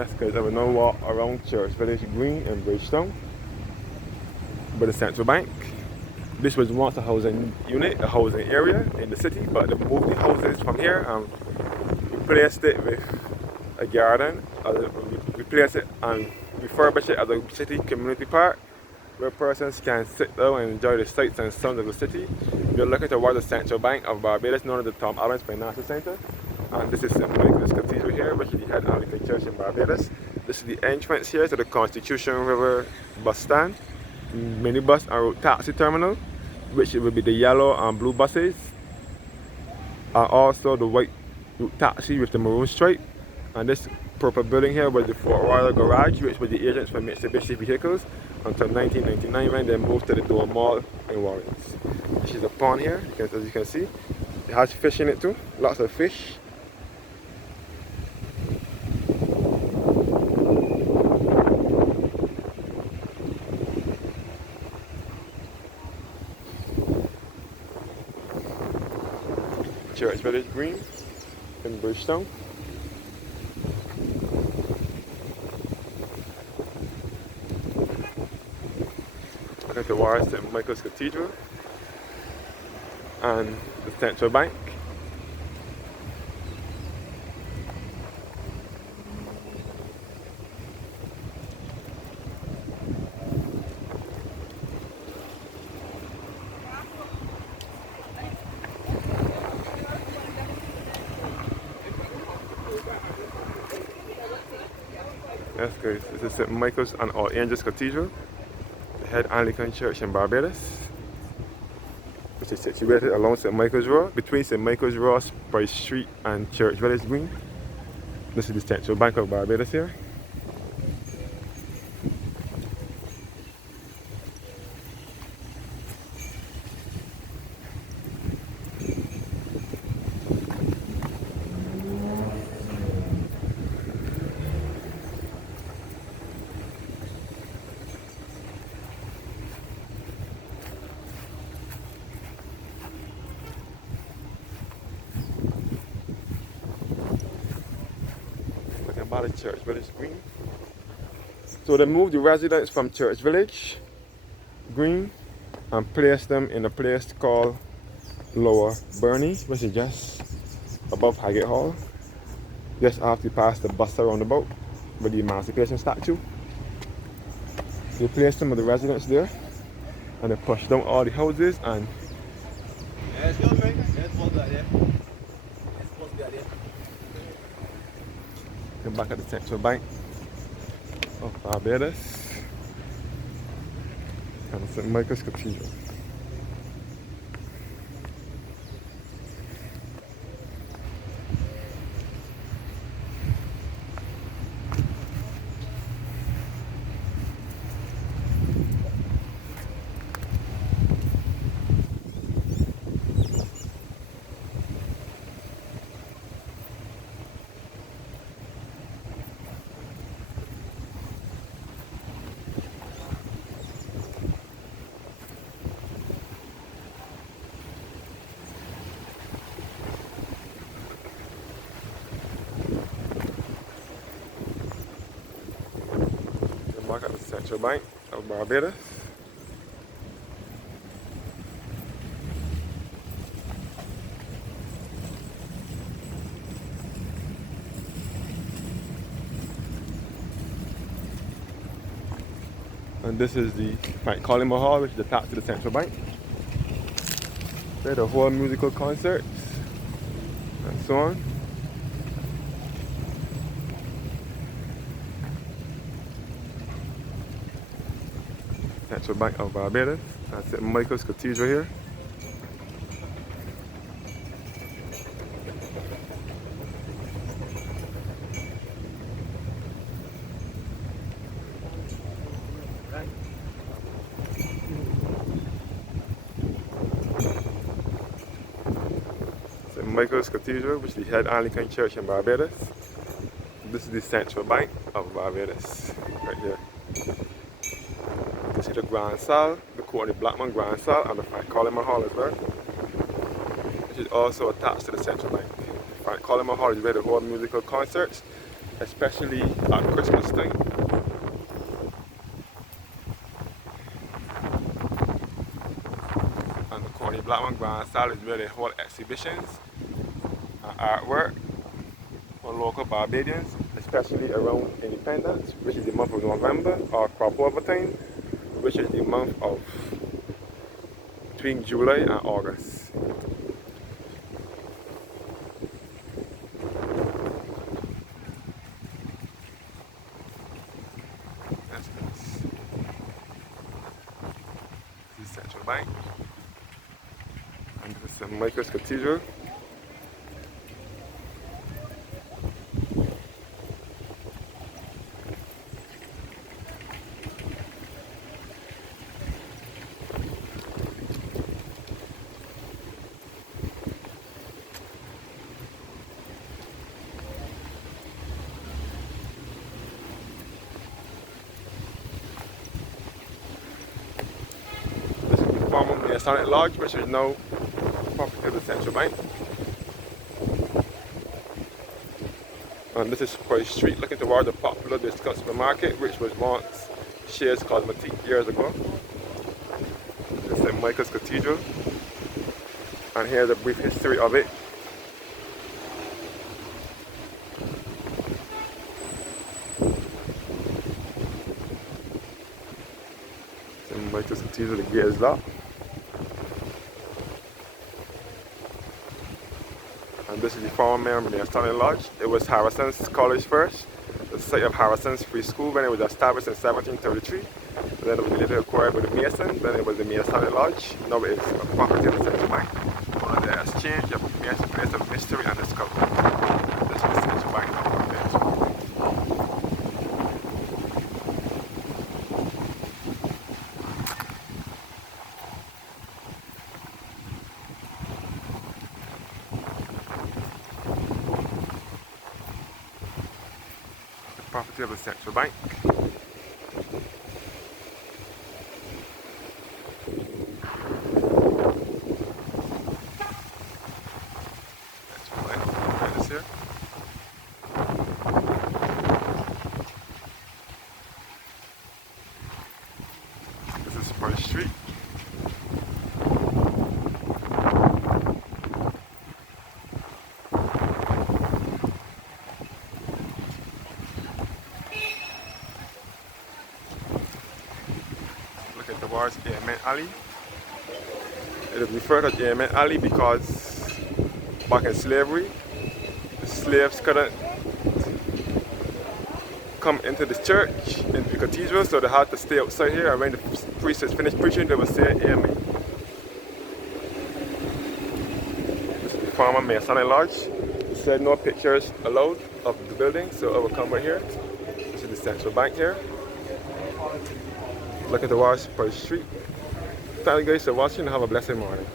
That's because I will now walk around Church Village Green in Bridgetown by the Central Bank. This was once a housing unit, a housing area in the city, but they moved the houses from here and replaced it with a garden, replace it and refurbish it as a city community park where persons can sit down and enjoy the sights and sounds of the city. You're looking towards the Central Bank of Barbados, known as the Tom Allen's Financial Center. And this is St. Michael's Cathedral here, which is the head Anglican Church in Barbados. This is the entrance here to the Constitution River bus stand, minibus and road taxi terminal, which will be the yellow and blue buses, and also the white route taxi with the maroon stripe. And this purple building here was the Fort Royal Garage, which was the agents for Mitsubishi vehicles until 1999 when they moved to the Door Mall in Warrens. This is a pond here, as you can see. It has fish in it too, lots of fish. Church Village Green in Bridgetown. Look at the wires, St. Michael's Cathedral and the Central Bank. That's good. This is St. Michael's and All Angels Cathedral, the head Anglican Church in Barbados, which is situated along St. Michael's Road, between St. Michael's Road, Price Street and Church Village Green. This is the Central Bank of Barbados here. About the Church Village Green. So they moved the residents from Church Village Green and placed them in a place called Lower Burney, which is just above Highgate Hall, just after you pass the Buster roundabout with the Emancipation statue. They placed some of the residents there and they pushed down all the houses and Come back at the Central Bank of Barbados and St. Michael's Cathedral. Back at the Central Bank of Barbados. And this is the Frank Collins Hall, which is attached to the Central Bank. There the whole musical concerts and so on. Central Bank of Barbados. That's St. Michael's Cathedral here. St. Michael's Cathedral, which is the head Anglican Church in Barbados. This is the Central Bank of Barbados, right here. You see the Grand Salle, the Courtney Blackman Grand Salle, and the Frank Collins Hall as well, which is also attached to the Central Bank. Frank Collins Hall is where the whole musical concerts especially at Christmas time. And the Corny Blackman Grand Style is where they hold exhibitions and artwork for local Barbadians, especially around Independence, which is the month of November, or crop over time, which is the month of between July and August. That's nice. This is Central Bank. And this is St. Michael's Cathedral. Former Masonic Lodge, which is now property of the Central Bank. And this is Price Street, looking toward the popular discount supermarket, which was once Shears Cosmetic years ago. This is St. Michael's Cathedral, and here's a brief history of it. St. Michael's Cathedral, the gate is locked. And this is the former Masonic Lodge. It was Harrison's College first, the site of Harrison's Free School when it was established in 1733. Then it was later acquired by the Masons. Then it was the Masonic Lodge. Now it is a property of the Central Bank. One of the exchange of Mason place of mystery and discovery. This is the Central Bank of Barbados. Property of the Central Bank. Central Bank, right this here. This is First Street. Towards Airman Alley. It is referred as Airman Alley because back in slavery, the slaves couldn't come into the church, into the cathedral, so they had to stay outside here, and when the priest is finished preaching, they would say Amen. This is the former Masonic Lodge. It said no pictures allowed of the building, so I will come right here. This is the Central Bank here. Look at the Wash Street. Thank you guys for watching and have a blessed morning.